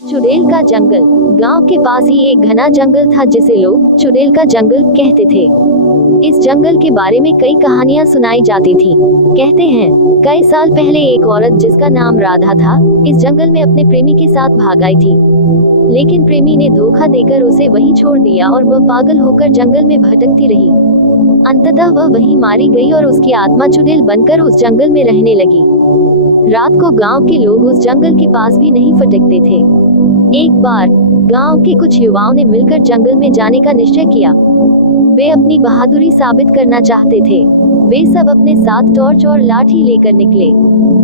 चुड़ैल का जंगल। गांव के पास ही एक घना जंगल था जिसे लोग चुड़ैल का जंगल कहते थे। इस जंगल के बारे में कई कहानियां सुनाई जाती थीं। कहते हैं कई साल पहले एक औरत जिसका नाम राधा था इस जंगल में अपने प्रेमी के साथ भाग आई थी। लेकिन प्रेमी ने धोखा देकर उसे वहीं छोड़ दिया और वह पागल होकर जंगल में भटकती रही। अंततः वह वहीं मारी गई और उसकी आत्मा चुड़ैल बनकर उस जंगल में रहने लगी। रात को गांव के लोग उस जंगल के पास भी नहीं फटकते थे। एक बार गांव के कुछ युवाओं ने मिलकर जंगल में जाने का निश्चय किया। वे अपनी बहादुरी साबित करना चाहते थे। वे सब अपने साथ टॉर्च और लाठी लेकर निकले।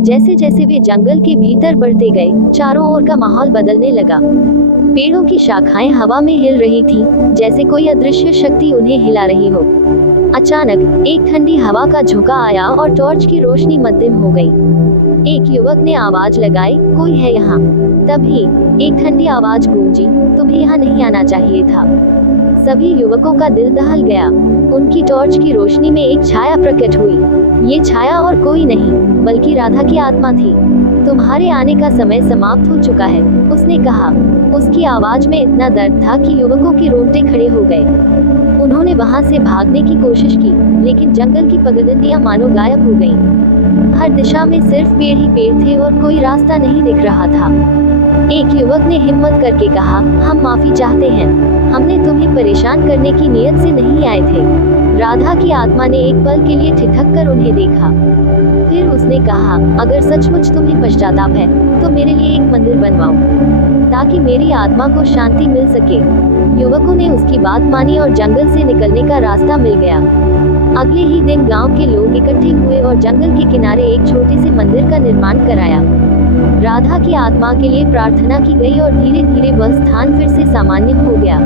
जैसे जैसे वे जंगल के भीतर बढ़ते गए, चारों ओर का माहौल बदलने लगा। पेड़ों की शाखाएं हवा में हिल रही थीं, जैसे कोई अदृश्य शक्ति उन्हें हिला रही हो। अचानक एक ठंडी हवा का झोंका आया और टॉर्च की रोशनी मध्यम हो गई। एक युवक ने आवाज लगाई, कोई है यहाँ? तभी एक ठंडी आवाज गूंजी, तुम्हें यहाँ नहीं आना चाहिए था। सभी युवकों का दिल दहल गया। उनकी टॉर्च की रोशनी में एक छाया प्रकट हुई। ये छाया और कोई नहीं बल्कि राधा की आत्मा थी। तुम्हारे आने का समय समाप्त हो चुका है, उसने कहा। उसकी आवाज में इतना दर्द था कि युवकों के रोंगटे खड़े हो गए। उन्होंने वहां से भागने की कोशिश की, लेकिन जंगल की पगडंडियां मानो गायब हो गईं। हर दिशा में सिर्फ पेड़ ही पेड़ थे और कोई रास्ता नहीं दिख रहा था। एक युवक ने हिम्मत करके कहा, हम माफी चाहते हैं, हमने तुम्हें परेशान करने की नीयत से नहीं आए थे। राधा की आत्मा ने एक पल के लिए ठिठक कर उन्हें देखा। फिर उसने कहा, अगर सचमुच तुम्हें पश्चाताप है तो मेरे लिए एक मंदिर बनवाओ ताकि मेरी आत्मा को शांति मिल सके। युवकों ने उसकी बात मानी और जंगल से निकलने का रास्ता मिल गया। अगले ही दिन गांव के लोग इकट्ठे हुए और जंगल के किनारे एक छोटे से मंदिर का निर्माण कराया। राधा की आत्मा के लिए प्रार्थना की गई और धीरे धीरे वह स्थान फिर से सामान्य हो गया।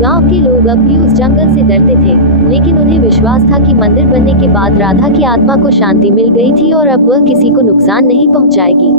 गांव के लोग अब भी उस जंगल से डरते थे, लेकिन उन्हें विश्वास था कि मंदिर बनने के बाद राधा की आत्मा को शांति मिल गई थी और अब वह किसी को नुकसान नहीं पहुंचाएगी।